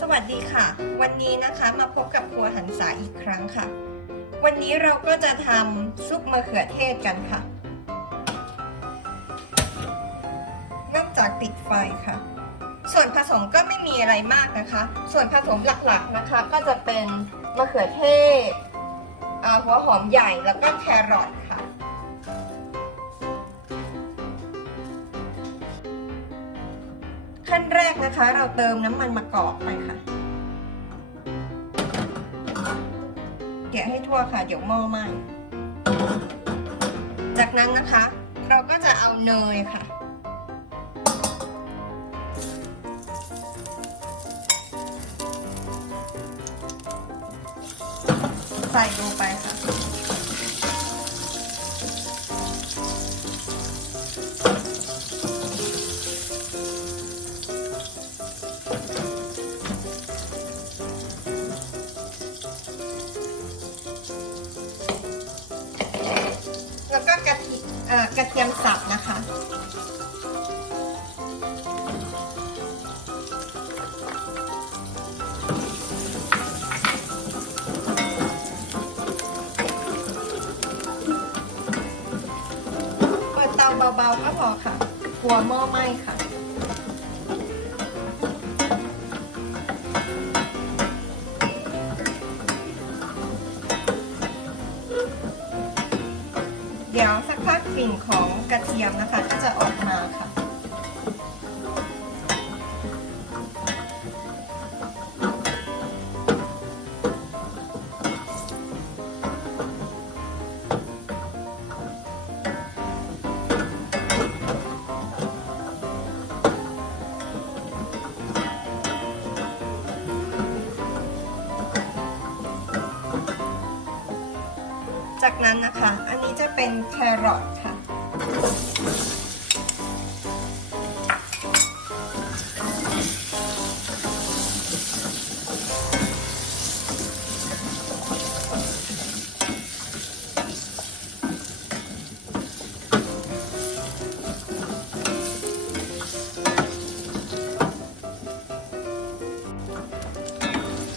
สวัสดีค่ะวันนี้นะคะมาพบกับครัวหันษาอีกครั้งค่ะวันนี้เราก็จะทำซุปมะเขือเทศกันค่ะเริ่มจากติดไฟค่ะส่วนผสมก็ไม่มีอะไรมากนะคะส่วนผสมหลักๆนะคะก็จะเป็นมะเขือเทศหัวหอมใหญ่แล้วก็แครอทค่ะขั้นแรกนะคะเราเติมน้ำมันมะกอกไปค่ะแกะให้ทั่วค่ะเดี๋ยวหม้อไหม้จากนั้นนะคะเราก็จะเอาเนยค่ะใส่ลงไปค่ะแล้วก็กระเทียมสับนะคะเปิดเตาเบาๆก็พอค่ะกลัวหม้อไหม้ค่ะเดี๋ยวสักพักกลิ่นของกระเทียมนะคะก็จะออกมาค่ะจากนั้นนะคะอันนี้จะเป็นแครอทค่ะ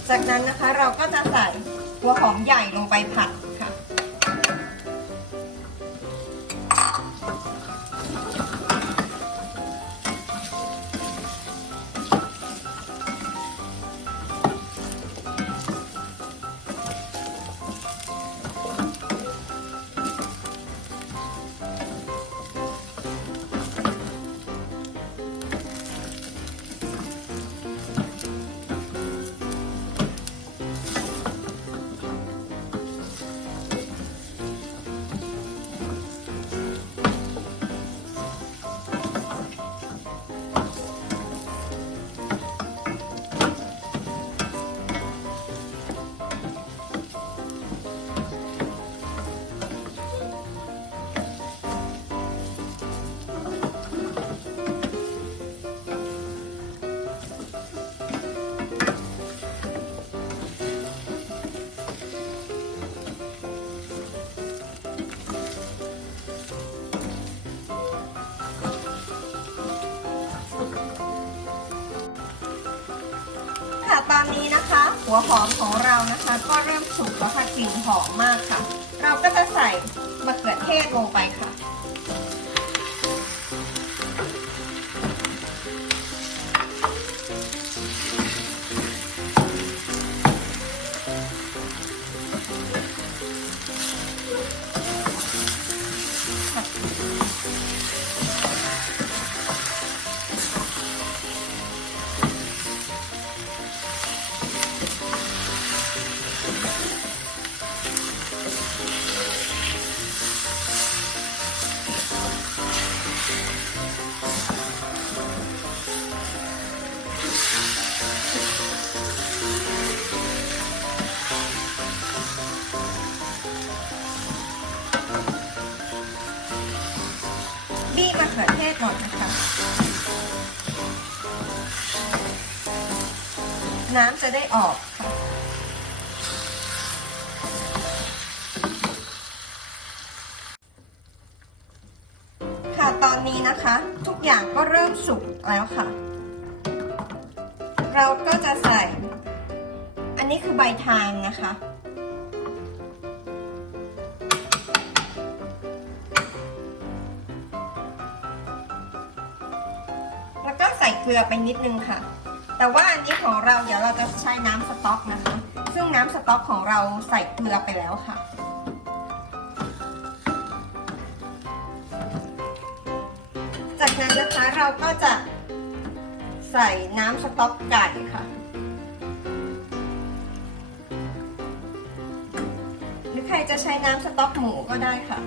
จากนั้นนะคะเราก็จะใส่หัวหอมใหญ่ลงไปผัดค่ะตอนนี้นะคะหัวหอมของเรานะคะก็เริ่มสุกแล้วค่ะกลิ่นหอมมากค่ะเราก็จะใส่มะเขือเทศลงไปค่ะบี้มะเขือเทศหน่อยนะคะน้ำจะได้ออกค่ะค่ะตอนนี้นะคะทุกอย่างก็เริ่มสุกแล้วค่ะ เราก็จะใส่ อันนี้คือใบทานนะคะ แล้วก็ใส่เกลือไปนิดนึงค่ะ แต่ว่าอันนี้ของเราเดี๋ยวเราจะใช้น้ำสต๊อกนะคะ ซึ่งน้ำสต๊อกของเราใส่เกลือไปแล้วค่ะ จากนั้นนะคะเราก็จะใส่น้ำสต๊อกไก่ค่ะ หรือใครจะใช้น้ำสต๊อกหมูก็ได้ค่ะ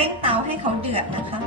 เร่งเตาให้เขาเดือดนะคะ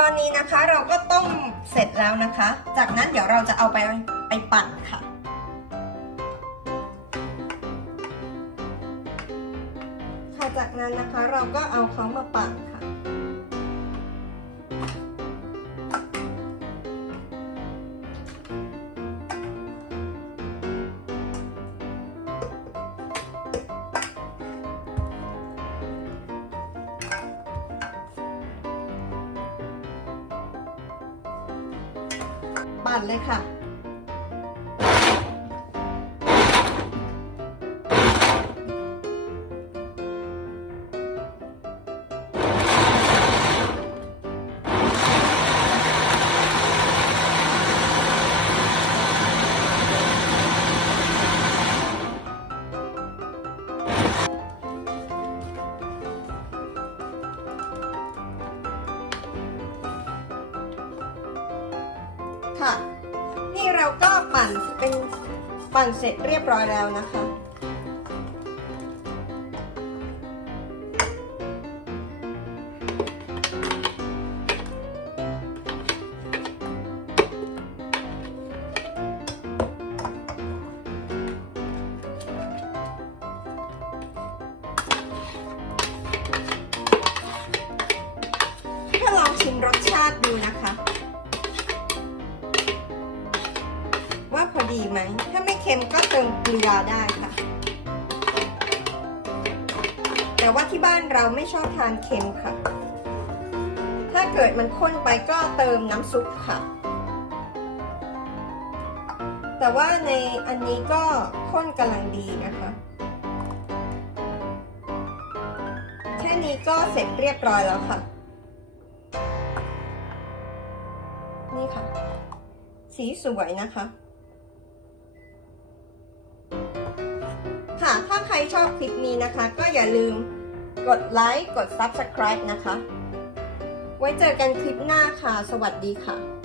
ตอนนี้นะคะเราก็ต้มเสร็จแล้วนะคะ จากนั้นเดี๋ยวเราจะเอาไปปั่นค่ะ จากนั้นนะคะเราก็เอาเขามาปั่นค่ะ ปั่นเลยค่ะ ค่ะ นี่เราก็ปั่นเสร็จเรียบร้อยแล้วนะคะก็ลองชิมรสชาติดูนะคะว่าพอดีไหม ถ้าไม่เค็มก็เติมเกลือได้ค่ะ แต่ว่าที่บ้านเราไม่ชอบทานเค็มค่ะ ถ้าเกิดมันข้นไปก็เติมน้ำซุปค่ะ แต่ว่าในอันนี้ก็ข้นกำลังดีนะคะ แค่นี้ก็เสร็จเรียบร้อยแล้วค่ะ นี่ค่ะ สีสวยนะคะค่ะถ้าใครชอบคลิปนี้นะคะก็อย่าลืมก กดไลค์ กด Subscribe นะคะ ไว้เจอกันคลิปหน้าค่ะ สวัสดีค่ะ